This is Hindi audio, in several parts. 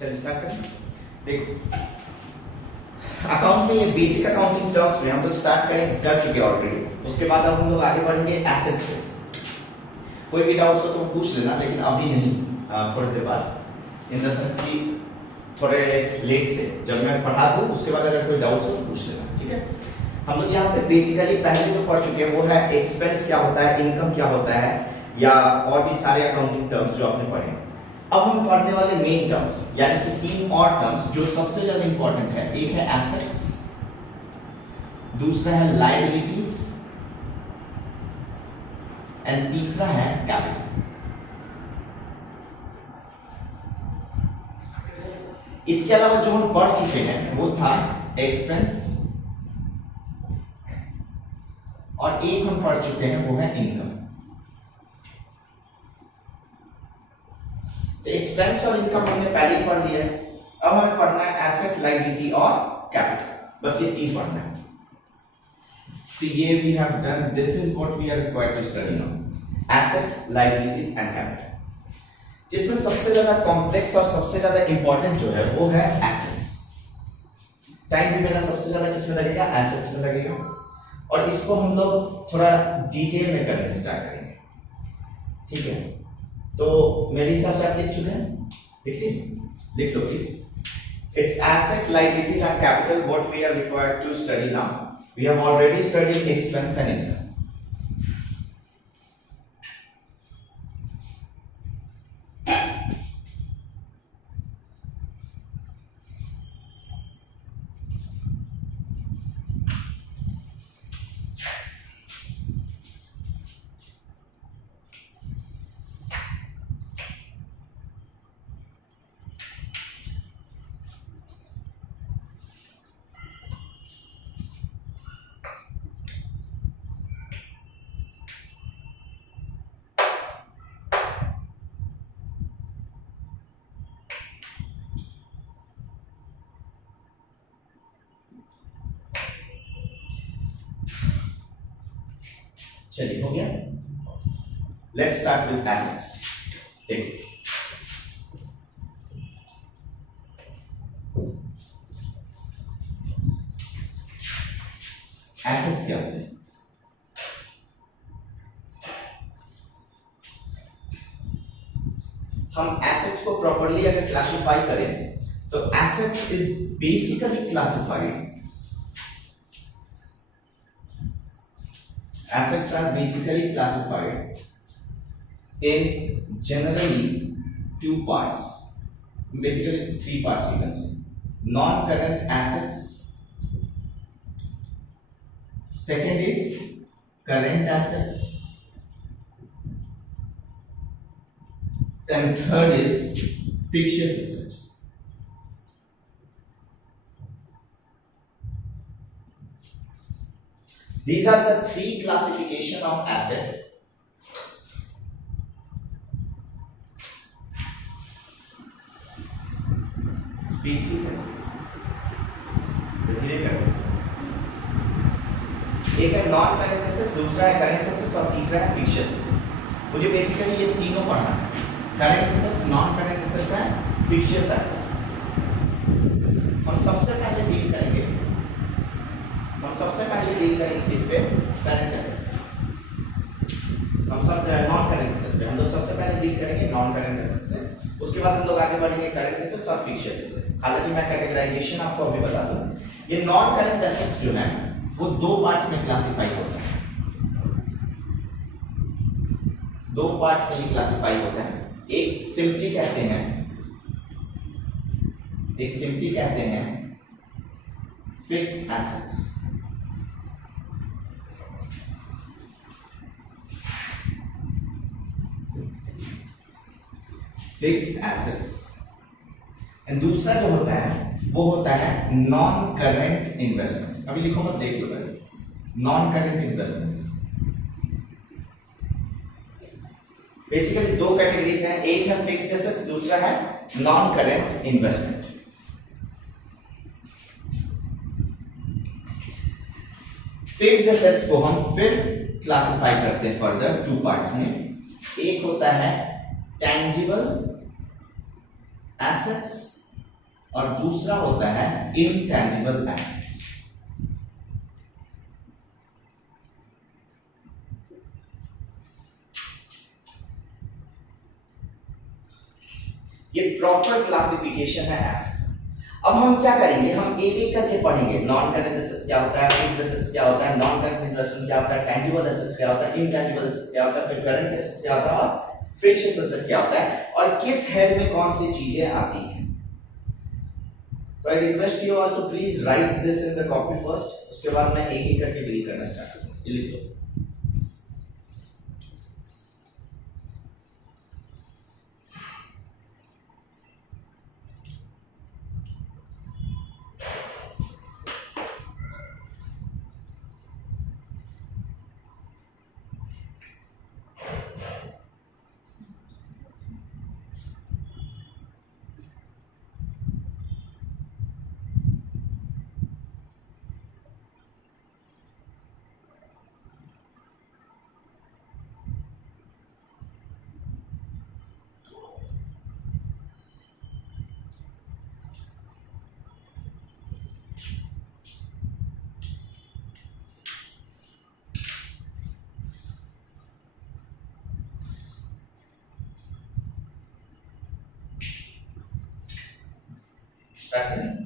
चलिए स्टार्ट करें। देखो अकाउंट्स में ये बेसिक अकाउंटिंग टर्म्स में हम लोग स्टार्ट कर चुके हैं ऑलरेडी। उसके बाद अब हम लोग आगे बढ़ेंगे एसेट्स पे। कोई भी डाउट्स हो तो पूछ लेना, लेकिन अभी नहीं, थोड़ी देर बाद, इन द सेंस कि थोड़े लेट से जब मैं पढ़ा दूं उसके बाद अगर कोई डाउट्स हो तो पूछ लेना, ठीक है। हम लोग यहाँ पे बेसिकली पहले जो पढ़ चुके हैं वो है एक्सपेंस क्या होता है, इनकम क्या होता है, या और भी सारे अकाउंटिंग टर्म्स जो आपने पढ़े। अब हम पढ़ने वाले मेन टर्म्स यानी कि तीन और टर्म्स जो सबसे ज्यादा इंपॉर्टेंट है। एक है एसेट्स, दूसरा है लायबिलिटीज एंड तीसरा है कैपिटल। इसके अलावा जो हम पढ़ चुके हैं वो था एक्सपेंस, और एक हम पढ़ चुके हैं वो है इनकम। तो एक्सपेंस और इनकम हमने पहले ही पढ़ दिया है। अब हमें पढ़ना है एसेट, लायबिलिटी और कैपिटल। बस ये तीन पढ़ना है। तो ये we have done, this is what we are required to study now, asset, liabilities and capital. जिसमें सबसे ज्यादा कॉम्प्लेक्स और सबसे ज्यादा इंपॉर्टेंट जो है वो है एसेट्स। टाइम भी मेरा सबसे ज्यादा किसमें लगेगा, एसेट्स में लगेगा। और इसको हम लोग थोड़ा डिटेल में करने स्टार्ट करेंगे, ठीक है। तो मेरे हिसाब से आप लिख चुके हैं, लिख लो please. It's asset, liabilities and capital what we are required to study now. We have already studied expense and income. चलिए हो गया। Let's start with assets. देखिए एसेट्स क्या होते हैं। हम एसेट्स को प्रॉपर्ली अगर क्लासिफाई करें तो assets is basically classified, assets are basically classified in generally two parts, basically three parts you can say. Non-current assets, second is current assets, and third is fictitious assets. These are the three classification of asset. Speak धीरे करो। एक है नॉन करेंट एसेट्स, दूसरा है करेंट एसेट्स और तीसरा है फिक्शियस एसेट्स। मुझे बेसिकली ये तीनों पढ़ना है, current assets, non current assets and fictitious assets. हम सबसे पहले डील करेंगे किस पे, करंट एसेट। हम सब नॉन करंट एसेट पे हम लोग सबसे पहले डील करेंगे नॉन करंट एसेट से। उसके बाद हम लोग आगे बढ़ेंगे करंट एसेट्स और फिक्शियस एसेट। हालांकि मैं कैटेगराइजेशन आपको अभी बता दूं। ये नॉन करंट एसेट्स जो है वो दो पार्ट्स में क्लासिफाई होता है, दो पार्ट्स में क्लासिफाई होता है। एक सिंपली कहते हैं fixed assets, fixed assets, and दूसरा जो होता है वो होता है नॉन करेंट इन्वेस्टमेंट। अभी लिखो मत, देख लो पहले। नॉन करेंट इन्वेस्टमेंट्स बेसिकली दो कैटेगरीज हैं, एक है फिक्स्ड एसेट्स, दूसरा है non current investment. Fixed assets को हम फिर क्लासिफाई करते हैं फर्दर टू पार्ट्स में। एक होता है tangible assets और दूसरा होता है इंटेंजिबल एसेट्स। ये प्रॉपर क्लासिफिकेशन है एसेट। अब हम क्या करेंगे, हम एक एक करके पढ़ेंगे। नॉन करेंट एसेट्स क्या होता है, फिक्स्ड एसेट्स क्या होता है, नॉन करेंट इन्वेस्टमेंट क्या होता है, टेंजिबल एसेट्स क्या होता है, इंटेंजिबल एसेट्स क्या होता है, फिर करंट एसेट्स क्या होता है और फिक्स्ड एसेट्स क्या होता है, और किस हेड में कौन सी चीजें आती हैं। तो I request you all to please write this in the copy first, उसके बाद मैं एक एक करके डील करना स्टार्ट करूंगा। ये लिख लो। स्टार्ट करें।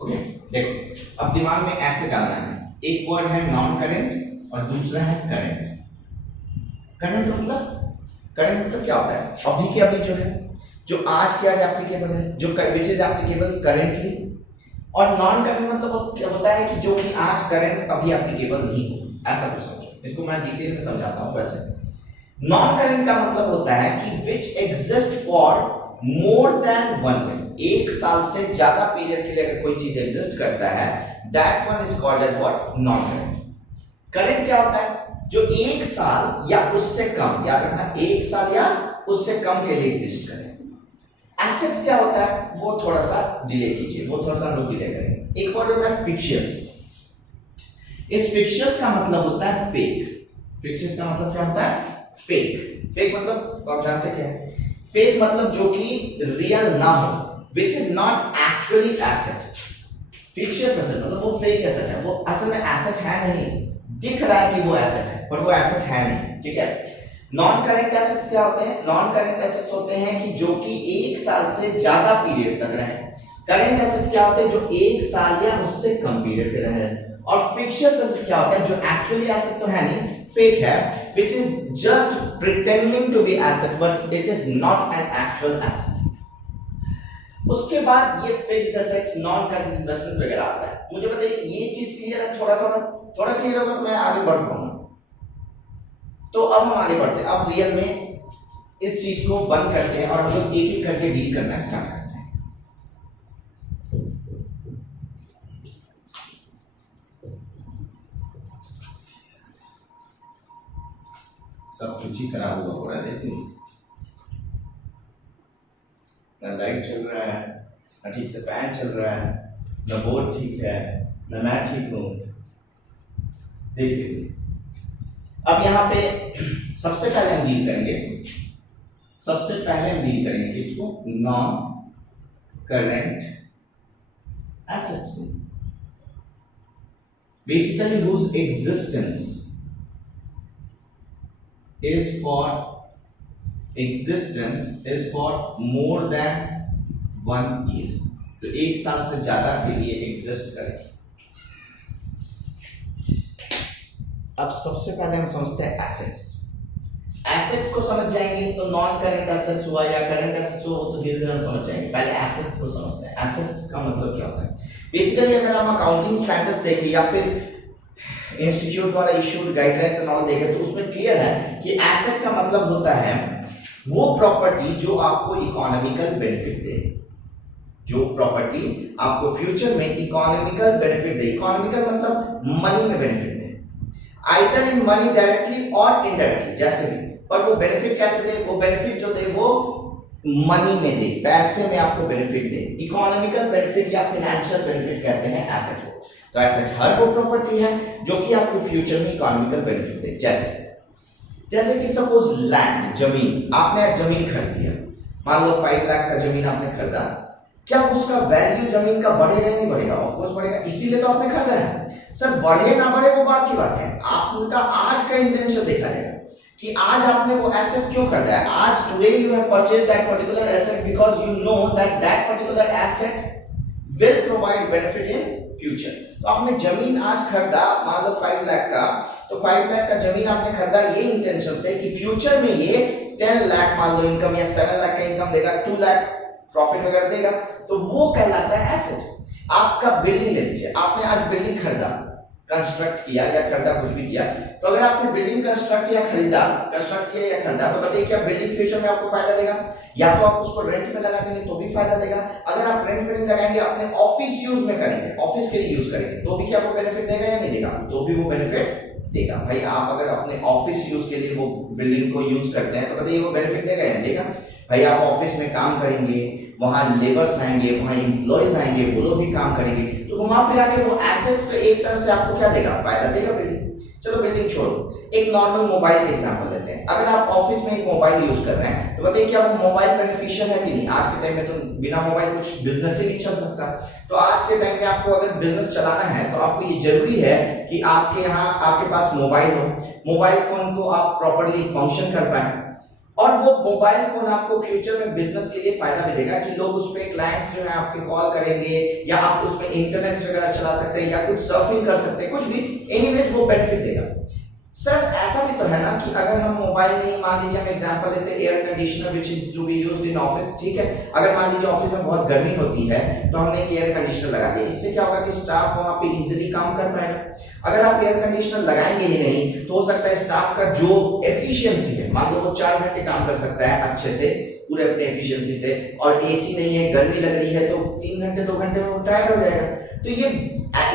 ओके, देखो अब दिमाग में ऐसे डालना है, एक वर्ड है नॉन करेंट और दूसरा है करेंट। करंट मतलब क्या होता है, अभी के अभी जो है, जो आज के आज एप्लीकेबल है, जो विच इज एप्लीकेबल करेंटली। और नॉन करंट मतलब क्या होता है कि जो कि आज करंट अभी एप्लीकेबल नहीं हो, ऐसा कुछ समझो। इसको मैं डिटेल में समझाता हूं। वैसे नॉन करंट का मतलब होता है कि which exist for more than 1 year, एक साल से ज्यादा पीरियड के लिए अगर कोई चीज एग्जिस्ट करता है, that one is called as what, non current. Current क्या होता है, जो एक साल या उससे कम, याद रखना एक साल या उससे कम के लिए एग्जिस्ट करे। एसेट्स क्या होता है, वो थोड़ा सा डिले कीजिए, वो थोड़ा सा हम लोग डिले करेंगे। एक वर्ड होता है फिक्शियस। इस फिक्शियस का मतलब होता है फेक। फिक्शियस का मतलब क्या होता है, फेक। फेक मतलब आप जानते क्या है, फेक मतलब जो कि रियल ना हो, which is not actually asset। Fictitious asset मतलब वो फेक एसेट है, वो असल में एसेट है नहीं, दिख रहा है कि वो एसेट है पर वो एसेट है नहीं, ठीक है। नॉन करेंट एसेट्स क्या होते हैं, नॉन करेंट एसेट्स होते हैं कि जो कि एक साल से ज्यादा पीरियड तक रहे। करेंट एसेट्स क्या होते हैं, जो एक साल या उससे कम पीरियड के रहे। और फिक्शियस एसेट क्या होता है, जो एक्चुअली एसेट तो है नहीं, फेक है, which is just pretending to be asset but it is not an actual asset। उसके बाद ये fixed assets, non current investment वगैरह आता है। मुझे बताइए ये चीज क्लियर है, थोड़ा क्लियर होगा तो मैं आगे बढ़ पाऊंगा। तो अब हम आगे बढ़ते हैं, अब रियल में इस चीज को बंद करते हैं और हम लोग एक एक करके डील करना स्टार्ट करते हैं। सब कुछ ही खराब हुआ हो रहा है, देखिए ना लाइट चल रहा है, ना ठीक से फैन चल रहा है, ना बोर्ड ठीक है, ना मैं ठीक हूं। देखिए अब यहाँ पे सबसे पहले हम डील करेंगे, किसको, नॉन करंट एसेट्स को, basically whose existence is for more than 1 year, तो एक साल से ज्यादा के लिए एग्जिस्ट करे। अब सबसे पहले हम समझते हैं एसेट्स। एसेट्स को समझ जाएंगे तो नॉन करंट एसेट्स हुआ या करंट एसेट्स हुआ तो धीरे धीरे हम समझ जाएंगे। पहले एसेट्स को समझते हैं। एसेट्स का मतलब क्या होता है? बेसिकली अगर हम अकाउंटिंग स्टैंडर्ड्स देखें या फिर इंस्टीट्यूट द्वारा इशूड गाइडलाइंस एंड ऑल देखें तो उसमें क्लियर है कि एसेट का मतलब होता है वो प्रॉपर्टी जो आपको इकोनॉमिकल बेनिफिट दे, जो प्रॉपर्टी आपको फ्यूचर में इकोनॉमिकल बेनिफिट दे। इकोनॉमिकल मतलब मनी में benefit they, either in money directly और इनडायरेक्टली, जैसे भी, पर वो बेनिफिट कैसे दे? वो बेनिफिट जो दे वो मनी में दे, पैसे में आपको बेनिफिट दे। इकोनॉमिकल बेनिफिट या फाइनेंशियल बेनिफिट कहते हैं एसेट को। तो एसेट हर वो प्रॉपर्टी है जो कि आपको फ्यूचर में इकोनॉमिकल बेनिफिट दे। जैसे कि सपोज लैंड, जमीन, आपने जमीन खरीद लिया, मान लो 5 लाख का जमीन आपने खरीदा, क्या उसका वैल्यू जमीन का बढ़ेगा नहीं बढ़ेगा? ऑफ कोर्स बढ़ेगा, इसीलिए तो आपने खरीदा है। सर बढ़े ना बढ़े वो बात की बात है, आपका आज का इंटेंशन देखा जाएगा कि आज आपने वो एसेट क्यों खरीदा है। आज today you have purchased that particular asset because you know that that particular asset will provide benefit in future. तो आपने जमीन आज खरीदा, मान लो 5 लाख का, तो 5 लाख का जमीन आपने खरीदा ये इंटेंशन से कि फ्यूचर में ये 10 लाख मान लो इनकम या 7 लाख का इनकम देगा, 2 लाख प्रॉफिट वगैरह देगा, तो वो कहलाता है एसेट। आपका बिल्डिंग ले लीजिए, आपने आज बिल्डिंग खरीदा, कंस्ट्रक्ट किया या खरीदा, कुछ भी किया, तो अगर आपने बिल्डिंग कंस्ट्रक्ट या खरीदा, कंस्ट्रक्ट किया या खरीदा, तो बताइए क्या बिल्डिंग फ्यूचर में आपको फायदा देगा? या तो आप उसको रेंट पे लगा देंगे तो भी फायदा देगा, अगर आप रेंट पे नहीं लगाएंगे अपने ऑफिस यूज में करेंगे, ऑफिस के लिए यूज करेंगे, तो भी क्या वो बेनिफिट देगा या नहीं देगा? तो भी वो बेनिफिट देगा। भाई आप अगर अपने ऑफिस यूज के लिए वो बिल्डिंग को यूज करते हैं तो बताइए वो बेनिफिट देगा या नहीं देगा? भाई आप ऑफिस में काम करेंगे, वहां लेबर्स आएंगे, वहां एम्प्लॉयज आएंगे, वो लोग भी काम करेंगे, तो घुमा फिरा के वो एसेट्स तो एक तरह से आपको क्या देगा? फायदा देगा बिल्डिंग। चलो बिल्डिंग छोड़ो, एक नॉर्मल मोबाइल का एग्जांपल लेते हैं। अगर आप ऑफिस में एक मोबाइल यूज कर रहे हैं तो बताइए क्या वो मोबाइल बेनिफिशियल है कि नहीं? आज के टाइम में तो बिना मोबाइल कुछ बिजनेस ही नहीं चल सकता। तो आज के टाइम में आपको अगर बिजनेस चलाना है तो आपको ये जरूरी है कि आपके यहाँ आपके पास मोबाइल हो, मोबाइल फोन को आप प्रॉपर्ली फंक्शन कर पाए, और वो मोबाइल फोन आपको फ्यूचर में बिजनेस के लिए फायदा भी देगा कि लोग उस पे क्लाइंट्स जो है आपके कॉल करेंगे, या आप उसमें इंटरनेट वगैरह चला सकते हैं या कुछ सर्फिंग कर सकते हैं, कुछ भी, एनीवेज वो बेनिफिट देगा। सर ऐसा भी तो है ना कि अगर हम मोबाइल नहीं, मान लीजिए हम एग्जांपल लेते हैं air conditioner which is to be used in office, ठीक है, अगर मान लीजिए ऑफिस में बहुत गर्मी होती है तो हमने एक एयर कंडीशनर लगा दिया, इससे क्या होगा कि स्टाफ वहां पे इजीली काम कर पाएगा। अगर आप एयर कंडीशनर लगाएंगे ही नहीं तो हो सकता है स्टाफ का जो एफिशिएंसी है, मान लो वो 4 घंटे काम कर सकता है अच्छे से पूरे अपने एफिशिएंसी से, और एसी नहीं है, गर्मी लग रही है, तो 3 घंटे 2 घंटे में वो टायर्ड हो जाएगा। तो ये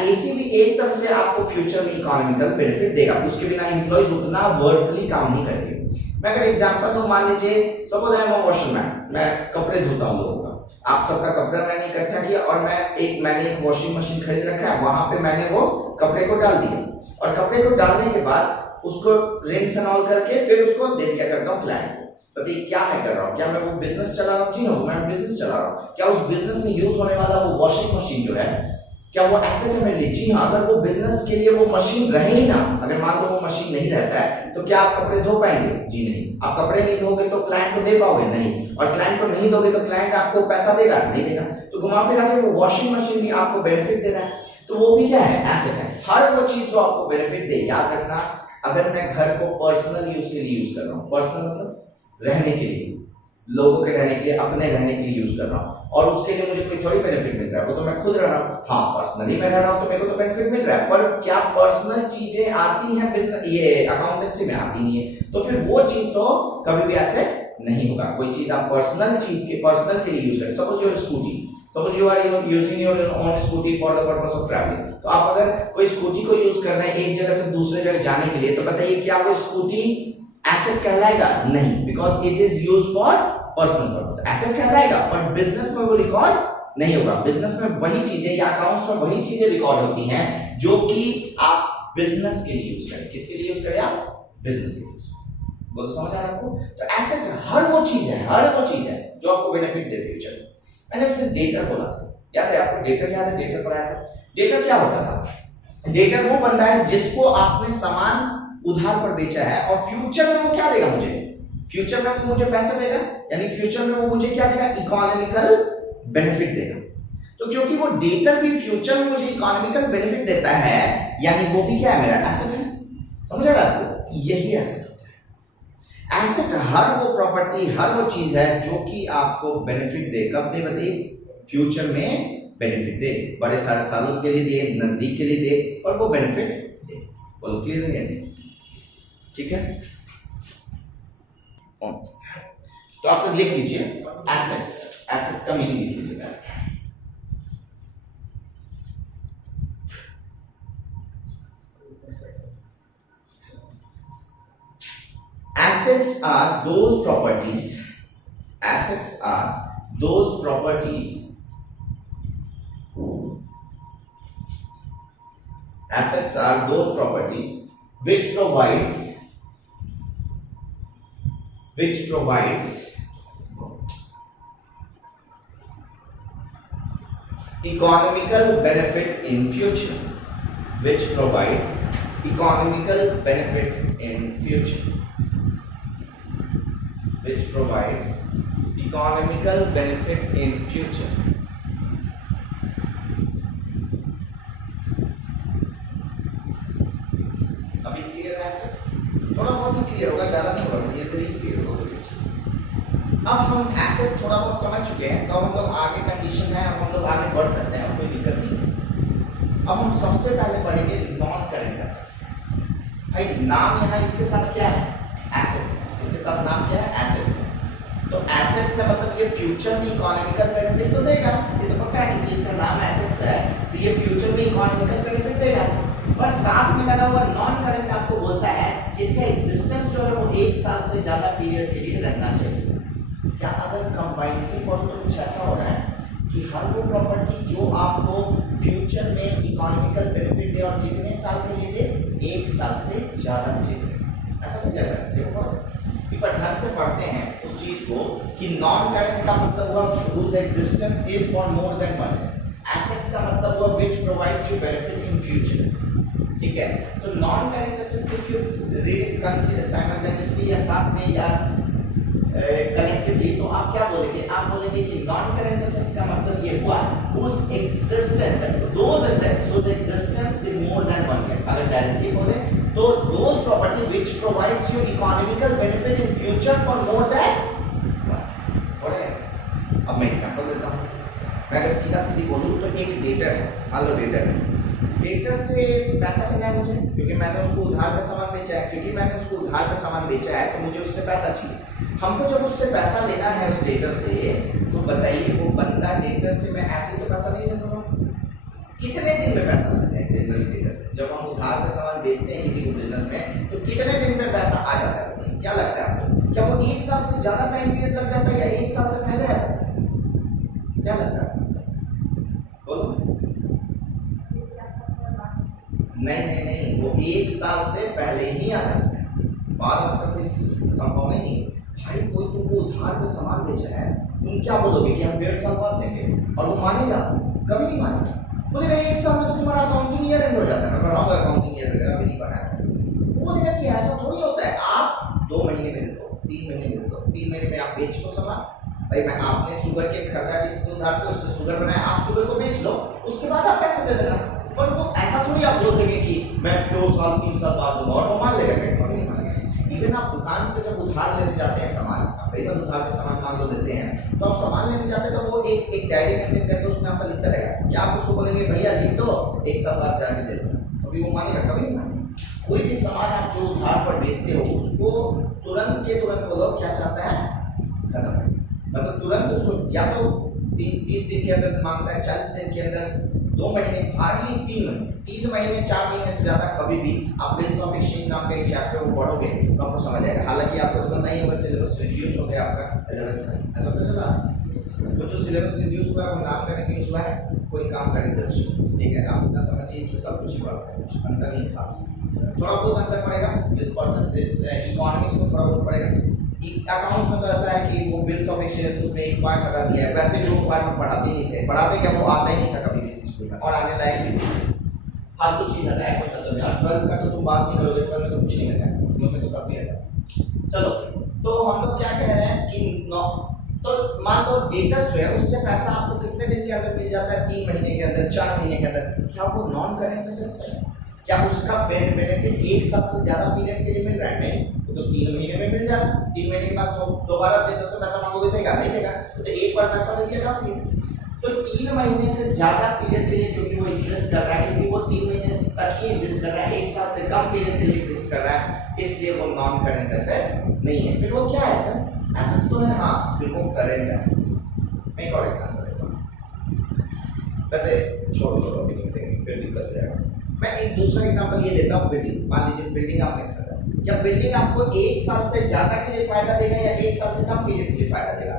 एसी भी एक तरह से आपको फ्यूचर में इकोनॉमिकल बेनिफिट देगा, उसके बिना एम्प्लॉइज उतना वर्थली काम नहीं करेंगे। मैं अगर एग्जांपल दूं, मान लीजिए suppose I am a washerman, मैं कपड़े धोता हूं लोगों का, आप सबका कपड़ा मैंने इकट्ठा किया और मैंने एक वॉशिंग मशीन खरीद रखा है, वहां पे मैंने वो कपड़े को डाल दिया, और कपड़े को डालने के बाद उसको रिंस एंड ऑल करके फिर उसको दे दिया करता हूं क्लाइंट को। बताइए क्या मैं कर रहा हूं? क्या मैं वो बिजनेस चला रहा हूं? जी हां, मैं बिजनेस चला रहा हूं। क्या उस बिजनेस में यूज होने वाला वो वॉशिंग मशीन जो है क्या वो एसेट है मेरे लिए? जी हाँ। अगर वो बिजनेस के लिए वो मशीन रहे ही ना, अगर मान लो वो मशीन नहीं रहता है तो क्या आप कपड़े धो पाएंगे? जी नहीं। आप कपड़े नहीं धोगे तो क्लाइंट को दे पाओगे? नहीं। और क्लाइंट को नहीं दोगे तो क्लाइंट आपको पैसा देगा? नहीं देगा। तो घुमा फिरा के वो वॉशिंग मशीन भी आपको बेनिफिट दे रहा है, तो वो भी क्या है? एसेट है। हर वो चीज जो आपको बेनिफिट दे, याद रखना, अगर मैं घर को पर्सनल यूज के लिए यूज कर रहा हूँ, पर्सनल मतलब रहने के लिए, लोगों के रहने के लिए, अपने रहने के लिए यूज कर रहा हूँ, और उसके लिए मुझे कोई थोड़ी बेनिफिट मिल रहा है, वो तो मैं खुद रह रहा हूँ। हाँ, पर्सनली मैं रह रहा हूँ तो मेरे को तो बेनिफिट मिल रहा है, पर क्या पर्सनल चीजें आती हैं बिजनेस, ये अकाउंटेंसी में आती नहीं है, तो फिर वो चीज तो कभी भी एसेट नहीं होगा। कोई चीज आप पर्सनल चीज के पर्सनल के लिए यूज करें, suppose your scooty, suppose you are using your own scooty for the purpose of travelling, तो आप अगर कोई स्कूटी को यूज कर रहे हैं एक जगह से दूसरे जगह जाने के लिए, तो बताइए क्या वो स्कूटी एसेट कहलाएगा? नहीं, because it is used for personal purpose. Asset कहलाएगा, बट बिजनेस में वो रिकॉर्ड नहीं होगा। बिजनेस में वही चीजें या अकाउंट्स में वही चीजें रिकॉर्ड होती हैं जो कि आप बिजनेस के लिए यूज करें। किसके लिए यूज करें? आप बिजनेस के लिए। बोलो, समझ आ रहा है आपको? तो एसेट हर वो चीज है, हर वो चीज है जो आपको बेनिफिट दे फ्यूचर में। मैंने उसने डेटर बोला था, याद है आपको? डेटर याद है? डेटर पढ़ाया था। डेटर क्या होता था? डेटर वो बंदा है जिसको आपने सामान उधार पर बेचा है, और फ्यूचर में वो क्या देगा मुझे? फ्यूचर में वो मुझे पैसा देगा, यानी फ्यूचर में वो मुझे क्या देगा? इकोनॉमिकल बेनिफिट देगा। तो क्योंकि वो डेटर भी फ्यूचर में मुझे इकोनॉमिकल बेनिफिट देता है, यानी वो भी क्या है? मेरा एसेट है। समझ आ रहा है आपको? यही एसेट होता है। एसेट हर वो प्रॉपर्टी, हर वो चीज है जो कि आपको बेनिफिट दे। कब दे बताइए? फ्यूचर में बेनिफिट दे, बड़े सारे सालों के लिए दे, नजदीक के लिए दे, और वो बेनिफिट दे। बोलो क्लियर हो गया? ठीक है, तो आप लिख लीजिए एसेट्स। एसेट्स का मीनिंग लिख लीजिए। Assets are those properties. Assets are those properties. Assets are those properties which provides economical benefit in future. Which provides economical benefit in future. Which provides economical benefit in future. अभी क्लियर है? थोड़ा बहुत ही क्लियर होगा, ज्यादा नहीं होगा, धीरे धीरे क्लियर होगा। अब हम एसेट थोड़ा बहुत समझ चुके हैं, तो हम लोग आगे कंडीशन है, अब हम लोग आगे बढ़ सकते हैं, कोई दिक्कत नहीं। अब हम सबसे पहले पढ़ेंगे नॉन करेंट एसेट्स। भाई नाम यहाँ इसके साथ क्या है? एसेट्स। इसके साथ नाम क्या है? एसेट्स है। तो एसेट्स है मतलब ये फ्यूचर में इकोनॉमिकल बेनिफिट तो देगा, ये तो पक्का है कि इसका नाम एसेट्स है, तो ये फ्यूचर में इकोनॉमिकल बेनिफिट देगा। पर साथ में लगा हुआ नॉन करंट आपको बोलता है कि इसका एग्जिस्टेंस जो है वो 1 साल से ज्यादा पीरियड के लिए रहना चाहिए। क्या अगर कंबाइनली पढ़ो तो कुछ ऐसा हो रहा है कि हर वो प्रॉपर्टी जो आपको फ्यूचर में इकोनॉमिकल बेनिफिट दे और कितने साल के लिए दे? 1 साल से ज्यादा के लिए दे। ऐसा नहीं लग रहा है? देखो पर ढंग से पढ़ते हैं उस चीज को कि नॉन करेंट का मतलब हुआ whose existence is for more than 1 year. Assets का मतलब हुआ which provides you benefit in future. ठीक है, तो non current assets if you read it simultaneously या साथ में या कलेक्टिवली, तो आप क्या बोलेंगे? आप बोलेंगे कि नॉन करेंट एसेट्स का मतलब ये हुआ whose existence, those assets whose existence is more than 1 year. अगर डायरेक्टली बोले तो those property which provides you economical benefit in future for more than 1 year. अब मैं एग्जांपल देता हूँ। मैं अगर सीधा सीधी बोलूँ तो एक डेटर है, मान लो डेटर है, डेटर से पैसा लेना है मुझे, क्योंकि मैंने उसको उधार पे सामान बेचा है, क्योंकि मैंने उसको उधार पे सामान बेचा है तो मुझे उससे पैसा चाहिए। हमको जब उससे पैसा लेना है उस डेटर से, तो बताइए वो बंदा डेटर से मैं ऐसे तो पैसा नहीं लेता हूँ। कितने दिन में पैसा लेते हैं जनरली डेटर से? जब हम उधार पे सामान बेचते हैं किसी को बिजनेस में, तो कितने दिन में पैसा आ जाता है? क्या लगता है आपको? क्या वो 1 साल से ज्यादा टाइम पीरियड लग जाता है या 1 साल से पहले आ जाता है? क्या लगता है? बोलो। नहीं, वो 1 साल से पहले ही आ जाता है, बाद में कोई संभव नहीं। भाई कोई तुमको उधार पे सामान बेचा है, तुम क्या बोलोगे कि हम 1.5 साल बाद देंगे, और वो मानेगा? कभी नहीं मानेगा। बोलेगा 1 साल में तो तुम्हारा अकाउंटिंग ईयर एंड हो जाता है। मैं पढ़ाऊंगा अकाउंटिंग ईयर वगैरह, अभी नहीं पढ़ाया। वो बोलेगा कि ऐसा थोड़ी होता है, आप 2 महीने में दे दो, 3 महीने में दे दो, 3 महीने में आप बेच लो सामान। भाई मैं आपने शुगर के खरीदा किसी से उधार पे, उससे शुगर बनाया, आप शुगर को बेच लो, उसके बाद आप पैसे दे देना। पर वो ऐसा थोड़ी आप बोल देंगे कि मैं 2 साल 3 साल बाद दूंगा, और वो मान लेगा? कभी नहीं मानेगा। इवन आप दुकान से जब उधार लेने जाते हैं सामान, आप कई बार उधार पे सामान मान लो देते हैं, तो आप सामान लेने जाते हैं तो वो एक डायरी मेंटेन करके उसमें आपका लिखता रहेगा। क्या आप उसको बोलेंगे भैया लिख दो 1 साल बाद जाके दे दो? कभी वो मानेगा? कभी नहीं मानेगा। कोई भी सामान आप जो उधार पर बेचते हो उसको तुरंत के तुरंत बोलो क्या चाहता है? खत्म। मतलब तुरंत उसको या तो 30 दिन के अंदर मांगता है, 40 दिन के अंदर, 2 महीने, हार्डली 3 महीने 4 महीने से ज्यादा कभी भी आप बिल्स ऑफ एक्सचेंज नाम के एक चैप्टर को पढ़ोगे तो आपको समझ आएगा। हालांकि आपको तो पता ही होगा सिलेबस रिड्यूस हो गया आपका 11th में, ऐसा तो चला। तो जो सिलेबस रिड्यूस हुआ है वो नाम का रिड्यूस हुआ है, कोई काम का रिडक्शन। ठीक है, आप इतना समझिए कि सब कुछ ही पढ़ता है, कुछ अंतर नहीं खास। थोड़ा बहुत अंतर पड़ेगा इकोनॉमिक्स में, थोड़ा बहुत पड़ेगा। अकाउंट में तो ऐसा है कि वो बिल्स ऑफ एक्सचेंज उसमें एक पार्ट हटा दिया है, वैसे भी वो पार्ट हम पढ़ाते ही नहीं थे। पढ़ाते क्या, वो आता ही नहीं था कभी भी स्कूल में, और आने लायक भी नहीं। हर कुछ चीज हटाया, कोई मतलब नहीं। 12th का तो तुम बात नहीं करोगे, 12th में तो कुछ नहीं हटाया, में तो काफी हटाया। चलो, तो हम लोग क्या कह रहे हैं कि तो मान लो डेटर्स जो है उससे पैसा आपको कितने दिन के अंदर मिल जाता है? 3 महीने के अंदर, 4 महीने के अंदर। क्या वो नॉन करेंट एसेट्स है? क्या उसका बेनिफिट 1 साल से ज्यादा पीरियड के लिए मिल रहा है? नहीं, वो तो 3 महीने में मिल जा रहा है। दोबारा क्रेडिटर से पैसा मांगोगे देगा नहीं देगा, तो एक बार पैसा दे दिया काफी है। तो 3 महीने से ज्यादा पीरियड के लिए क्योंकि वो एग्जिस्ट कर रहा है, क्योंकि वो 3 महीने तक ही एग्जिस्ट कर रहा है, 1 साल से कम पीरियड के लिए एग्जिस्ट कर रहा है, इसलिए वो नॉन करंट एसेट्स नहीं है। फिर वो क्या है सर? एसेट्स तो है हाँ, फिर वो करंट एसेट्स। मैं एक और एग्जांपल देता हूं, वैसे छोड़ो अभी नहीं देंगे फिर दिक्कत हो जाएगा। मैं एक दूसरा एग्जांपल ये लेता हूं, बिल्डिंग। मान लीजिए बिल्डिंग आपने खरीदा, क्या बिल्डिंग आपको 1 साल से ज्यादा के लिए फायदा देगा या 1 साल से कम पीरियड के लिए फायदा देगा?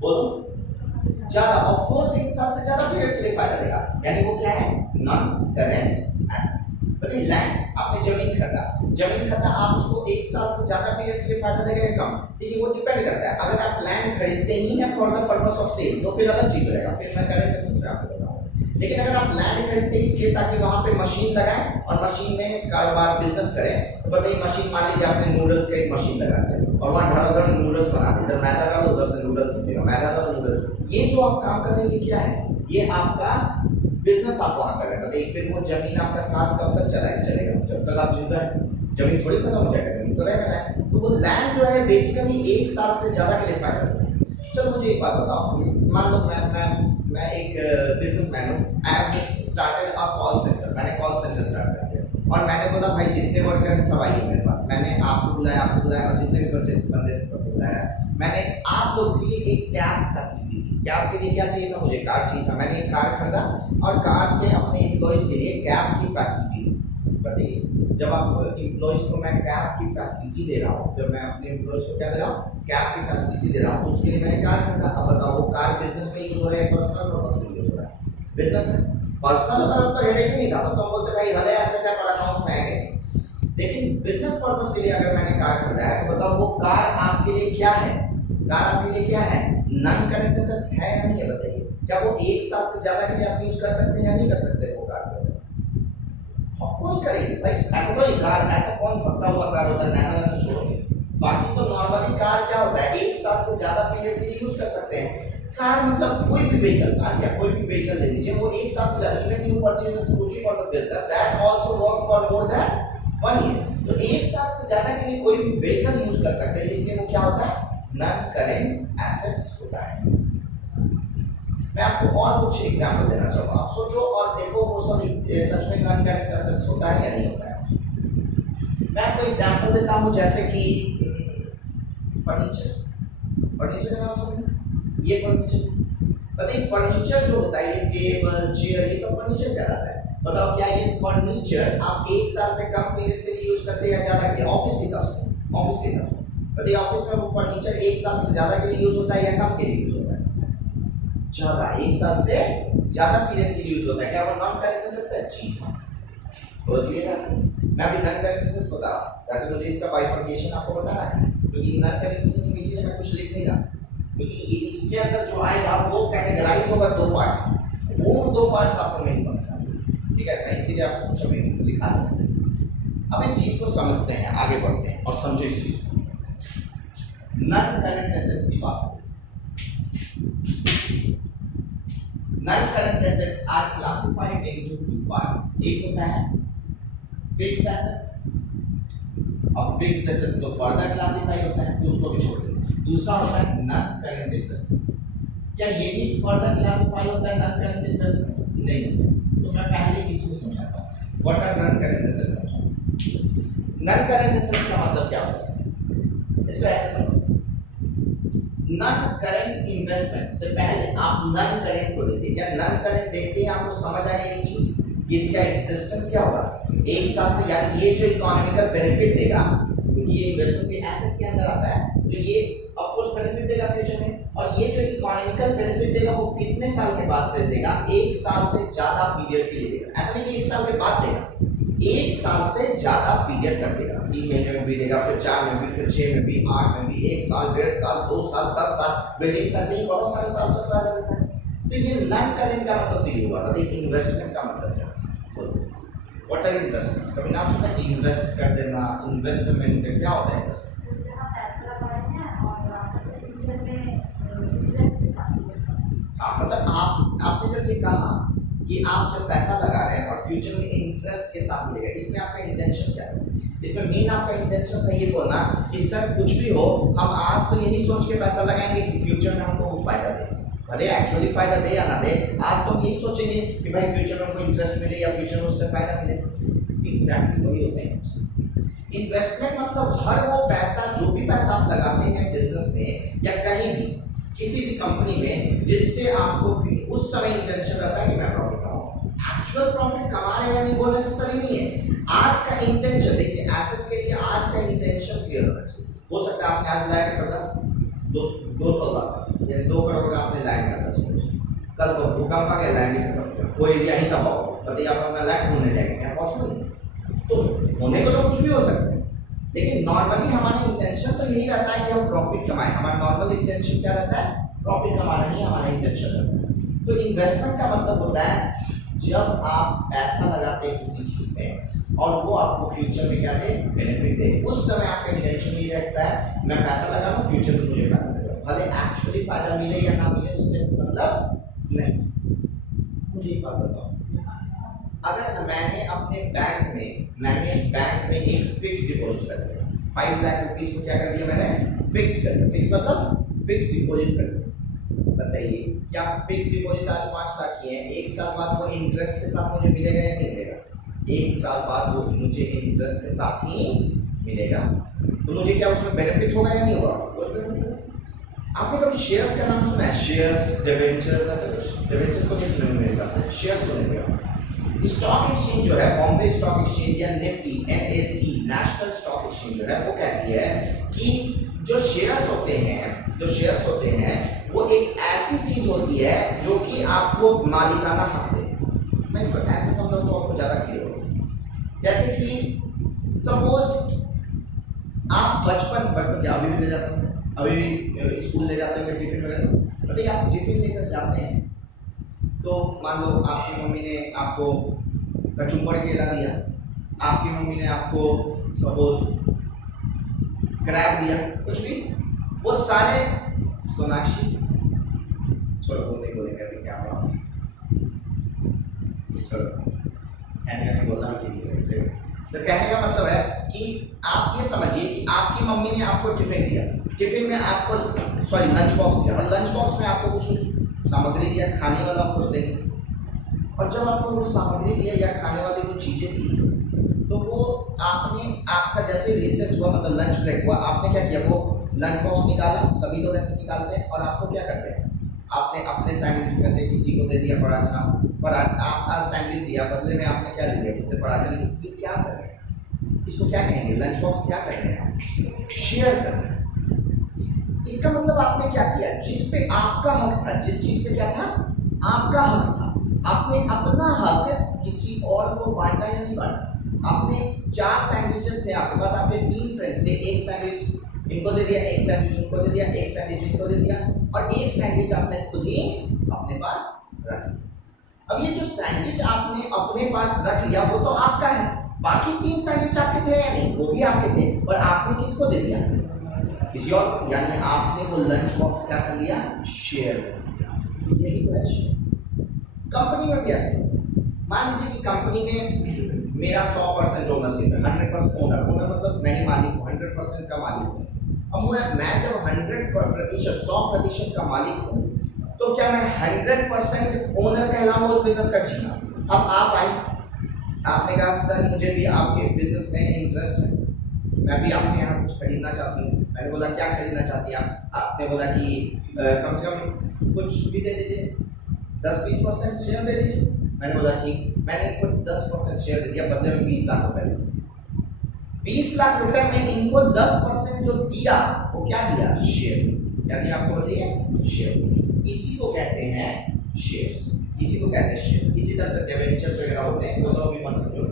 बोलो। ज्यादा, ऑफ कोर्स 1 साल से ज्यादा पीरियड के लिए फायदा देगा, यानी वो क्या है? Non current assets. बताइए लैंड आपने जमीन खरीदा, आप उसको 1 साल से ज्यादा पीरियड के लिए फायदा देगा या कम? देखिए वो डिपेंड करता है। अगर आप लैंड खरीदते ही हैं for the purpose of sale तो फिर अलग चीज रहेगा, फिर मैं करंट एसेट्स में आपको बताऊंगा। लेकिन अगर आप लैंड खरीदते इसलिए ताकि वहां पे मशीन लगाएं और मशीन में कारोबार बिजनेस करें, तो बताइए मशीन, मान लीजिए आपने नूडल्स का एक मशीन लगा दिया और वहां धड़ाधड़ नूडल्स बना दिए, इधर मैदा डालो उधर से नूडल्स निकलेगा, मैदा डालो नूडल्स। ये जो आप काम कर रहे हैं ये क्या है? ये आपका बिजनेस आप वहां कर रहे हैं। बताइए फिर वो जमीन आपका साथ कब तक चलेगा? जब तक आप जिंदा हैं। जमीन थोड़ी खत्म हो जाएगा, जमीन तो रहेगा ना। तो वो लैंड जो है बेसिकली 1 साल से ज्यादा के लिए फायदा देता है। चलो मुझे एक बात बताओ, मान लो मैं एक बिजनेसमैन हूं, I have started a call centre. मैंने कॉल सेंटर स्टार्ट कर दिया और मैंने बोला भाई जितने वर्कर हैं सब आइए मेरे पास। मैंने आपको बुलाया और जितने भी बंदे थे सबको बुलाया। मैंने आप लोगों के लिए एक कैब फैसिलिटी दी। कैब के लिए क्या चाहिए था? मुझे कार चाहिए था। मैंने एक कार खरीदा और कार से अपने एम्प्लॉइज के लिए कैब की फैसिलिटी दी। बताइए जब आप एम्प्लॉइज को मैं कैब की फैसिलिटी दे रहा हूँ, जब मैं अपने एम्प्लॉइज को क्या दे रहा हूँ? कैब की फैसिलिटी दे रहा हूँ, तो उसके लिए मैंने कार खरीदा। अब बताओ वो कार बिजनेस में यूज हो रहा है, पर्सनल पर्पस में यूज हो रहा है? बिजनेस में। पर्सनल होता तो हेडेक ही नहीं था, तो हम बोलते भाई भले ऐसे क्या पर अकाउंट्स में आएंगे। लेकिन बिजनेस पर्पस के लिए अगर मैंने कार खरीदा है तो बताओ वो कार आपके लिए क्या है? कार आपके लिए क्या है? नॉन करंट एसेट्स है या नहीं है? बताइए क्या वो 1 साल से ज्यादा के लिए आप यूज कर सकते हैं या नहीं कर सकते? वो कार ऑफ कोर्स करेंगे भाई। ऐसा कोई कार, ऐसा कौन पक्का हुआ कार होता है? नैनो छोड़ोगे, बाकी तो नॉर्मली कार क्या होता है? 1 साल से ज्यादा पीरियड के लिए यूज कर सकते हैं। कार मतलब कोई भी व्हीकल, कार या कोई भी व्हीकल ले लीजिए, वो 1 साल से ज्यादा, even you purchase a scooty for the business that also work for more than 1 year. तो 1 साल से ज्यादा के लिए कोई भी व्हीकल यूज कर सकते हैं, इसलिए वो क्या होता है? नॉन करंट एसेट्स होता है। मैं आपको और कुछ एग्जांपल देना चाहूंगा, आप सोचो और देखो वो सब सच में नॉन करंट एसेट्स होता है या नहीं होता है। मैं आपको एग्जांपल देता हूं जैसे कि फर्नीचर का नाम सुनिए, ये फर्नीचर। बताइए फर्नीचर जो होता है, ये टेबल चेयर ये सब फर्नीचर कहलाता है। बताओ क्या ये फर्नीचर आप 1 साल से कम पीरियड के लिए यूज करते हैं या ज्यादा के लिए? ऑफिस के हिसाब से, ऑफिस के हिसाब से बताइए ऑफिस में वो फर्नीचर 1 साल से ज्यादा के लिए यूज होता है या कम के लिए यूज होता है? ज्यादा, 1 साल से ज्यादा पीरियड के लिए यूज होता है। क्या वो नॉन करंट एसेट्स है? जी हां, बहुत क्लियर है। मैं अभी नॉन करंट एसेट्स बता रहा हूं, वैसे मुझे इसका बाइफर्केशन आपको बताना है क्योंकि नॉन करंट एसेट्स में इसलिए मैं कुछ लिख नहीं रहा, क्योंकि ये इसके अंदर जो आएगा वो कैटेगराइज होगा 2 पार्ट्स में। वो 2 पार्ट्स आपको नहीं समझना, ठीक है? मैं इसीलिए आपको कुछ अभी लिखा दूंगा। अब इस चीज को समझते हैं, आगे बढ़ते हैं और समझो इस चीज को। नॉन करंट एसेट्स की बात, non current assets are classified into 2 parts. एक होता है फिक्स्ड एसेट्स, अब फिक्स्ड एसेट्स तो फर्दर क्लासिफाई होता है तो उसको भी छोड़ देते। दूसरा होता है नॉन करंट इंटरेस्ट। क्या ये भी फर्दर क्लासिफाई होता है नॉन करंट इंटरेस्ट में? नहीं। तो मैं पहले इसको समझाता हूं, what are non current assets. Non current assets का मतलब क्या होता है? इसको ऐसे समझो, नॉन करंट इन्वेस्टमेंट से पहले आप नॉन करंट को देखिए। क्या नॉन करंट देखते हैं आपको समझ आएगा एक चीज कि इसका एक्जिस्टेंस क्या होगा 1 साल से, यानी ये जो इकोनॉमिकल बेनिफिट देगा क्योंकि ये इन्वेस्टमेंट के एसेट के अंदर आता है, तो ये ऑफ कोर्स बेनिफिट देगा फ्यूचर में। और ये जो इकोनॉमिकल बेनिफिट देगा वो कितने साल के बाद देगा? 1 साल से ज्यादा पीरियड के लिए देगा। ऐसा नहीं कि 1 साल के बाद देगा, 1 साल से ज्यादा पीरियड तक देगा। 3 महीने में भी देगा, फिर 4 में भी, फिर 6 में भी, 8 में भी, 1 साल, 1.5 साल, 2 साल, 10 साल, बिल्डिंग ऐसे ही बहुत सारे साल तक फायदा देता है। तो ये नॉन करंट का मतलब ये हुआ। देखिए इन्वेस्टमेंट का मतलब क्या है? What are investment? कभी नाम सुना इन्वेस्ट कर देना? इन्वेस्टमेंट क्या होता है? हाँ, मतलब आपने जब ये कहा कि आप जब पैसा लगा रहे हैं और फ्यूचर में इंटरेस्ट के साथ मिलेगा, इसमें आपका इंटेंशन क्या है? इसमें मेन आपका इंटेंशन था ये बोलना कि सर कुछ भी हो हम आज तो यही सोच के पैसा लगाएंगे कि फ्यूचर में हमको वो फायदा दे, भले एक्चुअली फायदा दे या ना दे, आज तो हम यही सोचेंगे कि भाई फ्यूचर में हमको इंटरेस्ट मिले या फ्यूचर में उससे फायदा मिले। एग्जैक्टली वही होता है इन्वेस्टमेंट। मतलब हर वो पैसा, जो भी पैसा आप लगाते हैं बिजनेस में या कहीं भी किसी भी कंपनी में, जिससे आपको उस समय इंटेंशन रहता है कि मैं प्रॉफिट कमाऊं। एक्चुअल प्रॉफिट कमा रहे या नहीं वो नेसेसरी नहीं है। आज का इंटेंशन देखिए, एसेट के लिए आज का इंटेंशन क्लियर होना चाहिए। हो सकता है आपने आज लैंड कर दिया 200 लाख या 2 करोड़ का आपने लैंड कर दिया, कल को भूकंप आ गया, लैंड ही खत्म हो गया, कोई एरिया ही तबाह हो, बताइए आप अपना लैंड ढूंढने जाएंगे, क्या पॉसिबल है? तो होने को तो कुछ भी हो सकता है, लेकिन नॉर्मली हमारा इंटेंशन तो यही रहता है कि हम प्रॉफिट कमाएं। हमारा नॉर्मल इंटेंशन क्या रहता है? प्रॉफिट कमाना ही हमारा इंटेंशन रहता है। तो इन्वेस्टमेंट का मतलब होता है जब आप पैसा लगाते हैं किसी चीज में और वो आपको फ्यूचर में क्या दे, बेनिफिट दे, उस समय आपका इंटेंशन ये रहता है मैं पैसा लगा रहा हूँ फ्यूचर में मुझे फायदा मिलेगा, भले एक्चुअली फायदा मिले या ना मिले उससे मतलब नहीं। मुझे एक बात बताओ, अगर मैंने अपने बैंक में एक फिक्स डिपॉजिट कर दिया 5 लाख रुपीस को, क्या कर दिया मैंने? फिक्स कर दिया। फिक्स मतलब फिक्स डिपॉजिट कर दिया। बताइए क्या फिक्स डिपॉजिट आज 5 लाख की है, 1 साल बाद वो इंटरेस्ट के साथ मुझे मिलेगा या नहीं मिलेगा? 1 साल बाद वो मुझे इंटरेस्ट के साथ ही मिलेगा। तो मुझे क्या उसमें बेनिफिट होगा या नहीं होगा? उसमें आपने कभी शेयर्स का नाम सुना है? शेयर्स, डिबेंचर्स, ऐसा कुछ? डिबेंचर्स को नहीं सुने मेरे हिसाब से, शेयर्स सुनेंगे। स्टॉक एक्सचेंज जो है, बॉम्बे स्टॉक एक्सचेंज या Nifty, NSE, national stock exchange जो है वो कहती है कि जो शेयर्स होते हैं वो एक ऐसी चीज होती है जो कि आपको मालिकाना हक दे। मैं इसको ऐसे समझाऊं तो आपको ज्यादा क्लियर होगा। जैसे कि सपोज आप बचपन क्या अभी भी ले जाते हैं, अभी भी स्कूल ले जाते हैं टिफिन वगैरह, बताइए आप टिफिन लेकर जाते हैं तो मान लो आपकी मम्मी ने आपको कचुम्बर केला दिया, आपकी मम्मी ने आपको सपोज क्रैब दिया, कुछ भी, वो सारे सोनाक्षी छोड़ो बोलेंगे अभी क्या हुआ, छोड़ो कहने का बोलना चाहिए। तो कहने का मतलब है कि आप ये समझिए कि आपकी मम्मी ने आपको टिफिन दिया, टिफिन में आपको लंच बॉक्स दिया, और लंच बॉक्स में आपको कुछ सामग्री दिया, खाने वाला कुछ देंगे, और जब आपको वो सामग्री दिया या खाने वाली कुछ चीजें दी तो वो आपका जैसे रिसेस हुआ, मतलब लंच ब्रेक हुआ, आपने क्या किया? वो लंच बॉक्स निकाला, सभी लोग ऐसे निकालते हैं, और आपको क्या करते हैं? आपने अपने सैंडविच में से किसी को दे दिया पराठा, आप सैंडविच दिया, बदले में आपने क्या ले लिया? किससे पराठा लिया? ये क्या कर रहे हैं? इसको क्या कहेंगे? लंच बॉक्स क्या कर रहे हैं? शेयर कर रहे हैं। इसका मतलब आपने क्या किया? जिस पे आपका हक था, जिस चीज पे क्या था? आपका हक था, आपने अपना हक किसी और को बांटा या नहीं बांटा? आपने 4 सैंडविचेस थे आपके पास, आपके 3 फ्रेंड्स थे, एक सैंडविच इनको दे दिया, एक सैंडविच इनको दे दिया, एक सैंडविच इनको दे दिया, और एक सैंडविच आपने खुद ही अपने पास रख लिया। अब ये जो सैंडविच आपने अपने पास रख लिया वो तो आपका है, बाकी 3 सैंडविच आपके थे या नहीं? वो भी आपके थे, और आपने किसको दे दिया? किसी और को। यानी आपने वो लंच बॉक्स क्या कर लिया? शेयर कर लिया। यही तो है शेयर। कंपनी में भी ऐसे, मान लीजिए कि कंपनी में मेरा 100% ओनरशिप है, 100% ओनर मतलब मैं ही मालिक हूँ, 100% का मालिक हूँ। अब मैं जब 100% का मालिक हूँ तो क्या मैं 100% ओनर कहलाऊंगा उस बिजनेस का? जी हाँ। अब आप आए, आपने कहा सर मुझे भी आपके बिजनेस में इंटरेस्ट है, मैं भी आपके यहाँ कुछ खरीदना चाहती हूँ। मैंने बोला क्या खरीदना चाहती हैं आप? आपने बोला कि कम से कम कुछ भी दे दीजिए, 10-20% शेयर दे दीजिए। मैंने बोला ठीक, मैंने इनको 10% शेयर दे दिया, बदले में 20 लाख रुपए। 20 लाख रुपए में इनको 10% जो दिया वो क्या दिया? शेयर। क्या दिया आपको बताइए? शेयर। इसी को कहते हैं शेयर्स, इसी को कहते हैं शेयर। इसी तरह से डिबेंचर्स वगैरह होते हैं, वो सब भी मत समझो।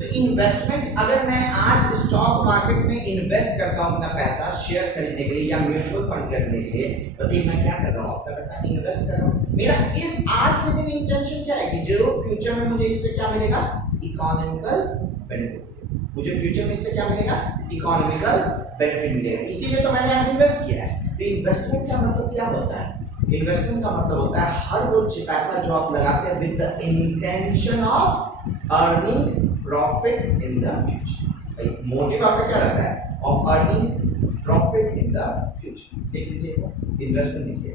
तो इन्वेस्टमेंट, अगर मैं आज स्टॉक मार्केट में इन्वेस्ट करता हूं अपना पैसा शेयर खरीदने के लिए या म्यूचुअल फंड खरीदने के लिए, तो मैं क्या कर रहा हूं? अपना पैसा इन्वेस्ट कर रहा हूं। मेरा इस आज के दिन इंटेंशन क्या है कि जो फ्यूचर में मुझे इससे क्या मिलेगा? Economical benefit. मुझे फ्यूचर में इससे क्या मिलेगा? इकोनॉमिकल बेनिफिट मिलेगा, इसीलिए तो मैंने आज इन्वेस्ट किया है। तो इन्वेस्टमेंट का मतलब क्या होता है? इन्वेस्टमेंट का मतलब होता है हर वो पैसा जो आप लगाते हैं with the intention of earning profit in the future. Motive आपका क्या रहता है? Of earning profit in the future. लिख लीजिए, इन्वेस्टमेंट लिखिए,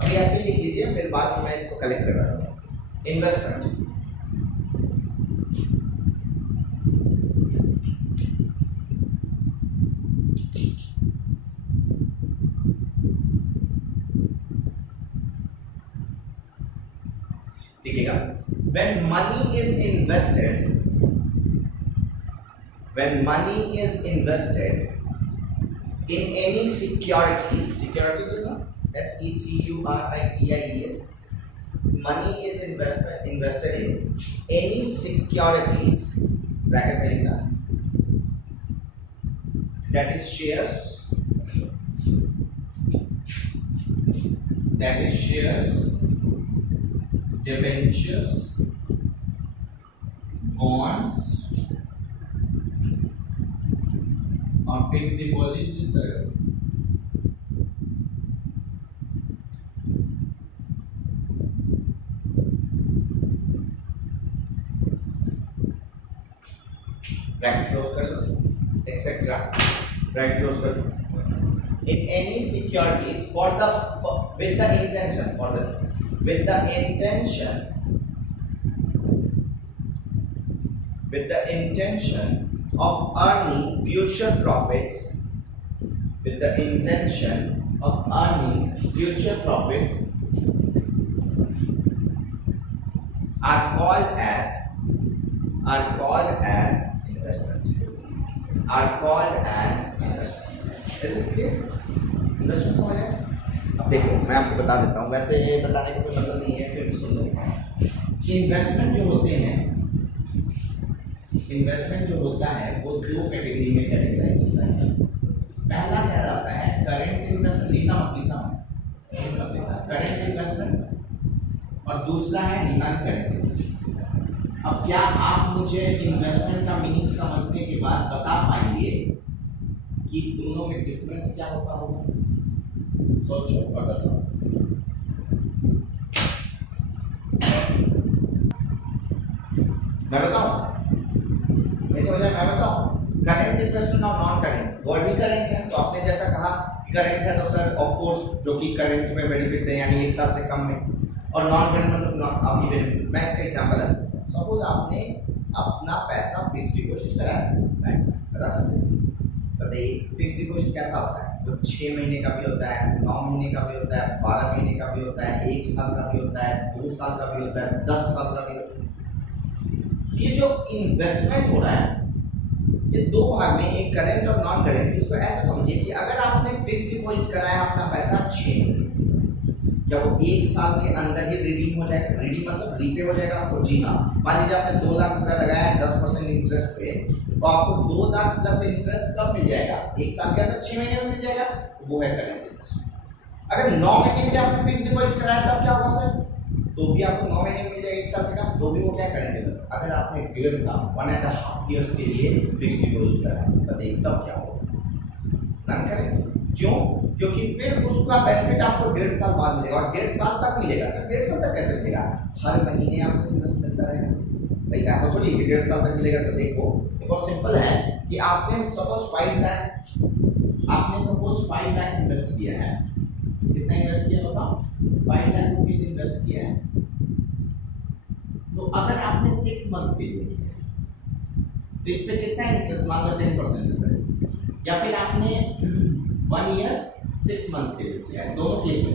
अभी ऐसे ही लिख लीजिए, फिर बाद में मैं इसको कलेक्ट कर रहा हूँ। इन्वेस्टमेंट देखिएगा, when money is invested in any securities, securities you know, SECURITIES, money is invested in any securities, bracket में लिखना, that is shares, debentures, bonds और फिक्स्ड डिपॉजिट, जिस तरह ब्रैकेट क्लोज कर लो, एक्सेट्रा ब्रैकेट क्लोज कर लो, in any securities with the intention of earning future profits, are called as investment. Is it clear? Investment समझ आया? अब देखो मैं आपको बता देता हूँ, वैसे ये बताने का कोई मतलब नहीं है, फिर भी सुन लो कि इन्वेस्टमेंट जो होता है वो दो कैटेगरी में कैटेगराइज होता है। पहला क्या रहता है? करेंट इन्वेस्टमेंट, लिखना मत करेंट इन्वेस्टमेंट, और दूसरा है नॉन करेंट इन्वेस्टमेंट। अब क्या आप मुझे इन्वेस्टमेंट का मीनिंग समझने के बाद बता पाएंगे कि दोनों में डिफरेंस क्या होता होगा? सोचो और बताओ। मैं बताऊं? नहीं समझ आया? मैं बताऊं? करेंट इन्वेस्टमेंट और नॉन करेंट, वर्ड ही करेंट है, तो आपने जैसा कहा करेंट है तो सर ऑफ कोर्स जो कि करेंट में बेनिफिट है, यानी 1 साल से कम में, और नॉन करेंट मतलब आपकी बेनिफिट। मैं इसका एग्जांपल है, सपोज आपने अपना पैसा फिक्स्ड डिपॉजिट कराया बैंक में, बता सकते हैं? बताइए फिक्स्ड डिपॉजिट कैसा होता है? तो 6 महीने का भी होता है, 9 महीने का भी होता है, 12 महीने का भी होता है, 1 साल का भी होता है, 2 साल का भी होता है, 10 साल का भी होता है। ये जो इन्वेस्टमेंट हो रहा है ये दो भाग में, एक करेंट और नॉन करेंट। इसको ऐसे समझिए कि अगर आपने फिक्स्ड डिपॉजिट कराया अपना पैसा 6 महीने, क्या वो 1 साल के अंदर ही रिडीम हो जाएगा? रिडीम मतलब रीपे हो जाएगा आपको? जी हाँ। मान लीजिए आपने 2 लाख रुपया लगाया है 10% इंटरेस्ट पे, तो आपको 2 लाख प्लस इंटरेस्ट कब मिल जाएगा? 1 साल के अंदर 6 महीने में मिल जाएगा, तो वो है करेंट इंटरेस्ट। अगर 9 महीने के लिए आपने फिक्स्ड डिपॉजिट कराया तब क्या होगा सर? तो भी आपको 9 महीने में मिल जाएगा, 1 साल से कम, तो भी वो क्या करेंट इंटरेस्ट। अगर आपने 1.5 साल 1.5 ईयर्स के लिए फिक्स्ड डिपॉजिट कराया बताइए तब क्या होगा? Non current. क्यों? क्योंकि फिर उसका बेनिफिट आपको 1.5 साल बाद मिलेगा, और 1.5 साल तक मिलेगा। सर 1.5 साल तक कैसे मिलेगा? हर महीने आपको इंटरेस्ट मिलता रहेगा। भाई ऐसा थोड़ी है कि 1.5 साल तक मिलेगा। तो देखो बहुत सिंपल है कि आपने सपोज 5 लाख इन्वेस्ट किया है। कितना इन्वेस्ट किया बताओ? 5 लाख रुपीस इन्वेस्ट किया है। तो अगर आपने 6 मंथ्स के लिए किया है तो इस पे कितना इंटरेस्ट? मान लो 10% मिल रहा है, या फिर आपने 1 ईयर 6 मंथ्स के लिए किया है। दोनों केस में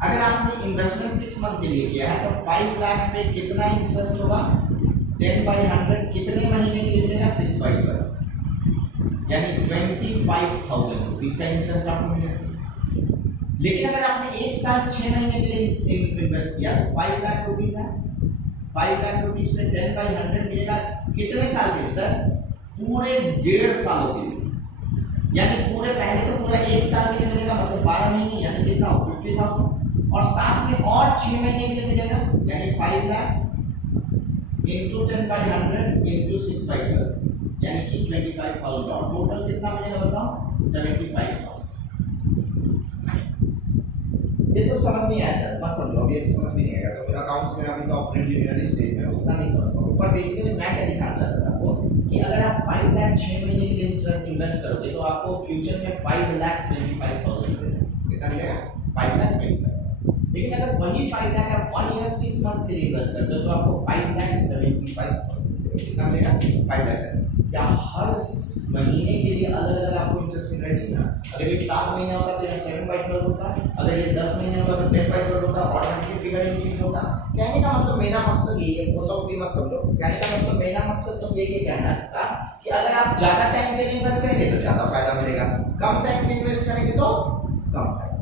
अगर आपने इन्वेस्टमेंट 6 मंथ के लिए किया है तो 5 लाख पे कितना इंटरेस्ट होगा? 10/100 कितने महीने के लिए मिलेगा? 6/12, यानी 25,000 रुपीस का इंटरेस्ट आपको मिलेगा। लेकिन अगर आपने 1 साल 6 महीने के लिए इन्वेस्ट किया तो 5 लाख रुपीस है, 5 लाख रुपीस पे 10/100 मिलेगा कितने साल के लिए सर? पूरे 1.5 सालों के लिए, यानी पूरे पहले तो पूरा 1 साल के लिए मिलेगा, मतलब 12 महीने, यानी कितना हो? 50,000, और साथ में और 6 महीने के लिए मिलेगा, यानी 5 लाख इंटू 10/100 इंटू 6/12, यानी कि 25,000। और टोटल कितना मिलेगा बताओ? 75,000। ये सब समझ नहीं आया सर, मत समझो, अभी अभी समझ भी नहीं आएगा, तो अकाउंट्स में अभी तो प्रिलिमिनरी स्टेज में उतना नहीं समझ पाओगे। पर बेसिकली मैं क्या दिखाना चाहता था आपको कि अगर आप 5 लाख 6 महीने के लिए इन्वेस्ट करोगे तो आपको फ्यूचर में 5,25,000 मिलेगा। कितना मिलेगा? 5,25,000। लेकिन अगर वही 5 लाख आप 1 ईयर 6 मंथ्स के लिए इन्वेस्ट करते हो तो आपको 5,75,000 कितना मिलेगा? 5,70,000। क्या हर महीने के लिए अलग अलग आपको इंटरेस्ट मिल रहा है ना? अगर ये 7 महीने होता तो ये 7/12 होता, अगर ये 10 महीने होता तो 10/12 होता, ऑटोमेटिकली फिगर इंक्रीज होता। कहने का मतलब, मेरा मकसद यही है, वो सब भी मत समझो, कहने का मतलब मेरा मकसद बस यही कहना था कि अगर आप ज्यादा टाइम के लिए इन्वेस्ट करेंगे तो ज्यादा फायदा मिलेगा, कम टाइम के लिए इन्वेस्ट करेंगे तो कम फायदा।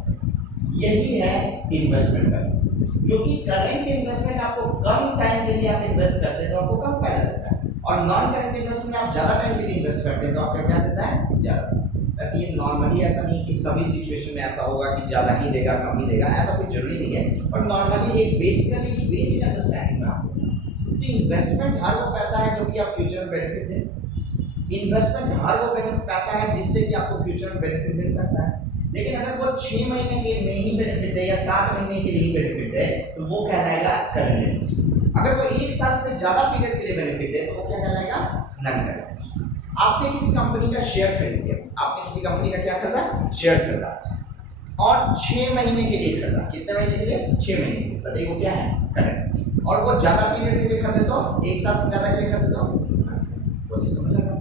यही है इन्वेस्टमेंट का, क्योंकि करेंट इन्वेस्टमेंट आपको कम टाइम के लिए आप इन्वेस्ट करते हैं तो आपको कम फायदा देता है, और नॉन करेंट इन्वेस्टमेंट आप ज्यादा टाइम के लिए इन्वेस्ट करते हैं तो आपका क्या देता है? ज्यादा। वैसे ये नॉर्मली ऐसा नहीं कि सभी सिचुएशन में ऐसा होगा कि ज्यादा ही देगा कम ही देगा, ऐसा कुछ जरूरी नहीं है, पर नॉर्मली एक बेसिकली बेसिक अंडरस्टैंडिंग में आपको। तो इन्वेस्टमेंट हर वो पैसा है जो कि आप फ्यूचर में बेनिफिट दे, इन्वेस्टमेंट हर वो पैसा है जिससे कि आपको फ्यूचर में बेनिफिट मिल सकता है। लेकिन अगर वो 6 महीने के में ही बेनिफिट दे या 7 महीने के लिए ही बेनिफिट दे तो वो कहलाएगा करंट इन्वेस्टमेंट। अगर वो 1 साल से ज्यादा पीरियड के लिए बेनिफिट दे तो वो क्या कहलाएगा? Non current. आपने किसी कंपनी का शेयर खरीद लिया, आपने किसी कंपनी का क्या खरीदा? शेयर खरीदा, और 6 महीने के लिए खरीदा। कितने महीने के लिए? 6 महीने के लिए। बताइए वो क्या है? करंट। और वो ज्यादा पीरियड के लिए खरीदे तो 1 साल से ज्यादा के लिए खरीदे तो बोलिए, समझ आ रहा?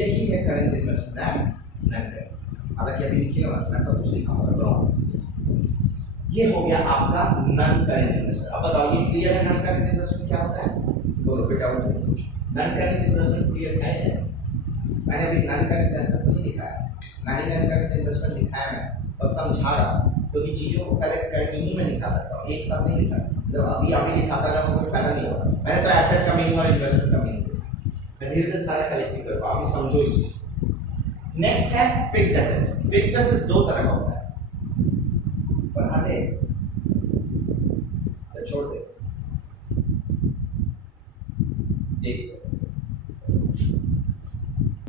यही है करंट इन्वेस्टमेंट, नॉन करंट। हालांकि अभी लिखिएगा मैं सब कुछ लिखा हुआ है। ये हो गया आपका नॉन करंट इन्वेस्टमेंट। अब बताओ ये क्लियर है? नॉन करंट इन्वेस्टमेंट क्या होता है? बोलो बेटा, वो पूछो। नॉन करंट इन्वेस्टमेंट क्लियर है? मैंने अभी नॉन करंट एसेट्स नहीं दिखाया, मैंने नॉन करंट इन्वेस्टमेंट दिखाया, मैं बस समझा रहा हूं, क्योंकि चीजों को कलेक्ट करके ही मैं लिखा सकता हूं, एक साथ नहीं लिखा। जब अभी लिखाता रहा कोई फायदा नहीं होगा। मैंने तो एसेट का मीनिंग और इन्वेस्टमेंट का मीनिंग मैं धीरे धीरे सारा कलेक्ट कर पाऊं, आप समझो इस चीज। नेक्स्ट है फिक्स्ड एसेट्स। फिक्स्ड एसेट्स दो तरह का होता है, पढ़ा दे या छोड़ दे? देखिए